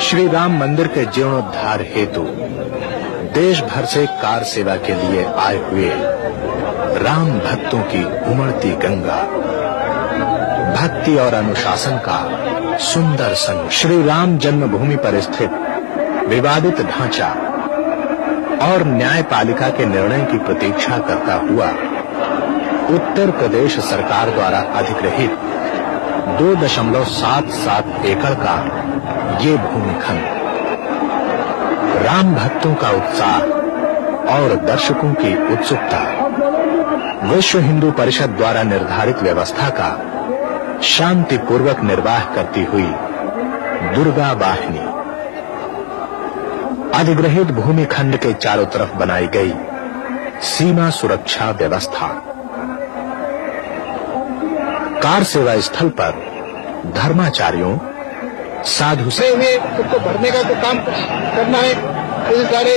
श्री राम मंदिर के जीर्णोद्धार हेतु देश भर से कार सेवा के लिए आए हुए राम भक्तों की उमड़ती गंगा, भक्ति और अनुशासन का सुंदर संग श्री राम जन्मभूमि पर स्थित विवादित ढांचा और न्यायपालिका के निर्णय की प्रतीक्षा करता हुआ उत्तर प्रदेश सरकार द्वारा अधिग्रहित 2.77 एकड़ का ये भूमिखंड राम भक्तों का उत्साह और दर्शकों की उत्सुकता विश्व हिंदू परिषद द्वारा निर्धारित व्यवस्था का शांतिपूर्वक निर्वाह करती हुई दुर्गा वाहिनी अधिग्रहित भूमिखंड के चारों तरफ बनाई गई सीमा सुरक्षा व्यवस्था, कार सेवा स्थल पर धर्माचार्यों, साधु से सबको भरने का तो काम करना है। इस सारे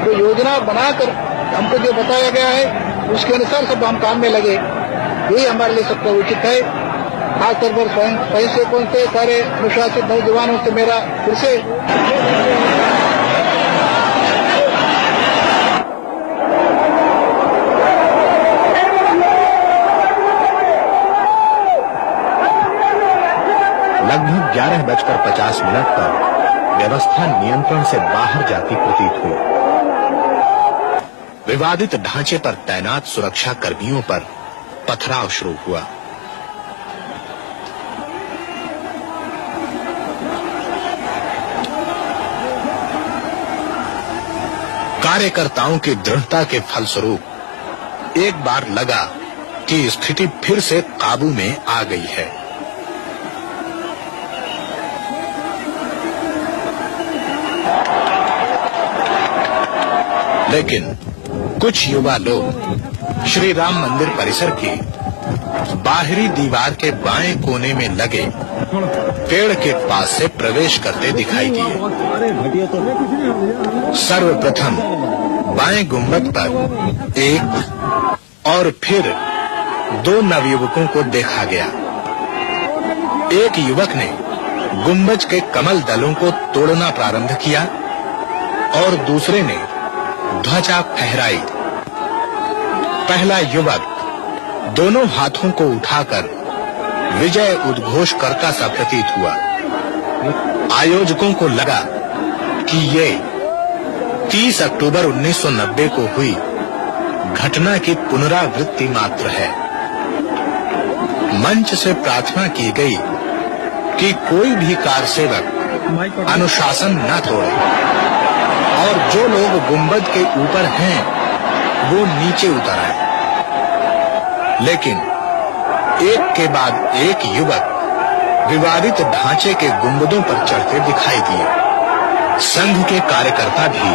जो योजना बनाकर हमको जो बताया गया है उसके अनुसार सब हम काम में लगे, यही हमारे लिए सबका उचित है। खासतौर पर स्वयं सेवकों से, सारे अनुशासित नौजवानों से मेरा फिर से लगभग 11:50 पर व्यवस्था नियंत्रण से बाहर जाती प्रतीत हुई। विवादित ढांचे पर तैनात सुरक्षा कर्मियों पर पथराव शुरू हुआ। कार्यकर्ताओं की दृढ़ता के फलस्वरूप एक बार लगा कि स्थिति फिर से काबू में आ गई है। लेकिन कुछ युवा लोग श्री राम मंदिर परिसर की बाहरी दीवार के बाएं कोने में लगे पेड़ के पास से प्रवेश करते दिखाई दिए। सर्वप्रथम बाएं गुंबद पर एक और फिर 2 नवयुवकों को देखा गया। एक युवक ने गुंबज के कमल दलों को तोड़ना प्रारंभ किया और दूसरे ने ध्वजा फहराई। पहला युवक दोनों हाथों को उठाकर विजय उद्घोष करता सा प्रतीत हुआ। आयोजकों को लगा कि ये 30 अक्टूबर 1990 को हुई घटना की पुनरावृत्ति मात्र है। मंच से प्रार्थना की गई कि कोई भी कार सेवक अनुशासन न तोड़े और जो लोग गुंबद के ऊपर हैं वो नीचे उतर आए। लेकिन एक के बाद एक युवक विवादित ढांचे के गुंबदों पर चढ़ते दिखाई दिए। संघ के कार्यकर्ता भी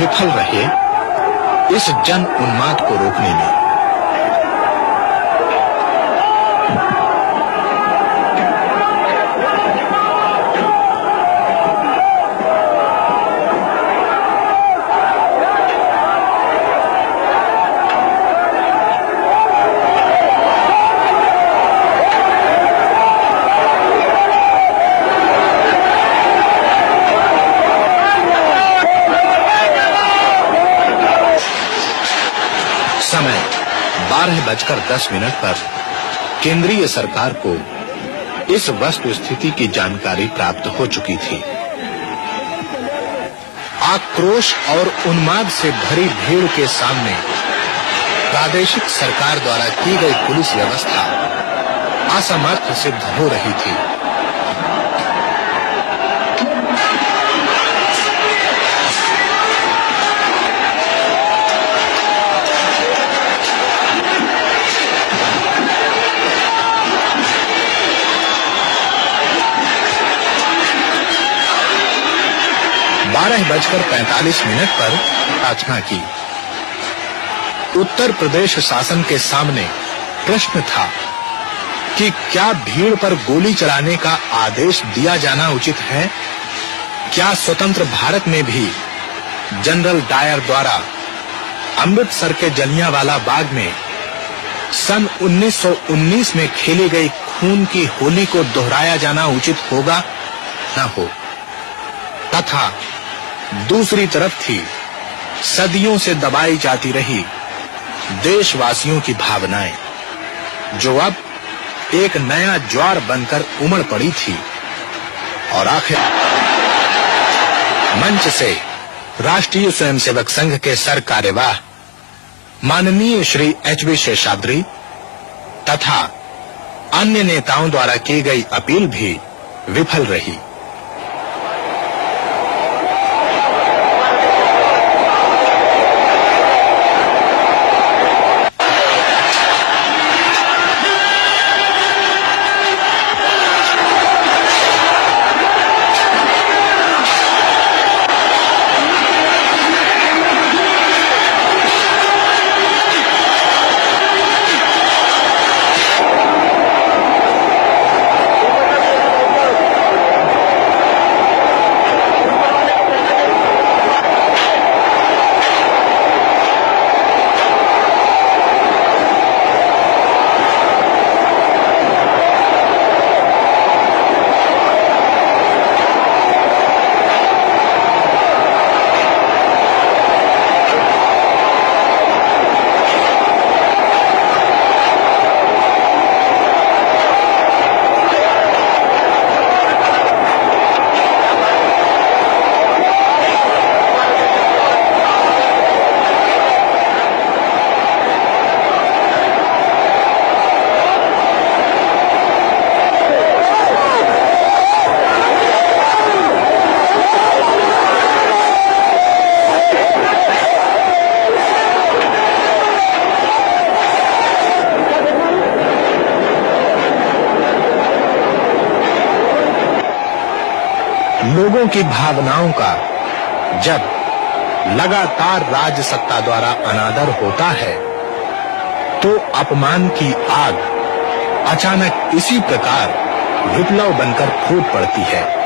विफल रहे इस जन उन्माद को रोकने में। समय 12:10 पर केंद्रीय सरकार को इस वस्तु स्थिति की जानकारी प्राप्त हो चुकी थी। आक्रोश और उन्माद से भरी भीड़ के सामने प्रादेशिक सरकार द्वारा की गई पुलिस व्यवस्था असमर्थ सिद्ध हो रही थी। बजकर 45 पर प्रार्थना की। उत्तर प्रदेश शासन के सामने प्रश्न था कि क्या भीड़ पर गोली चलाने का आदेश दिया जाना उचित है? क्या स्वतंत्र भारत में भी जनरल डायर द्वारा अमृतसर के जलियांवाला बाग में सन 1919 में खेली गई खून की होली को दोहराया जाना उचित होगा न हो? तथा दूसरी तरफ थी सदियों से दबाई जाती रही देशवासियों की भावनाएं, जो अब एक नया ज्वार बनकर उमड़ पड़ी थी। और आखिर मंच से राष्ट्रीय स्वयंसेवक संघ के सर कार्यवाह माननीय श्री एच.बी. शेषाद्री तथा अन्य नेताओं द्वारा की गई अपील भी विफल रही। लोगों की भावनाओं का जब लगातार राज सत्ता द्वारा अनादर होता है तो अपमान की आग अचानक इसी प्रकार विप्लव बनकर फूट पड़ती है।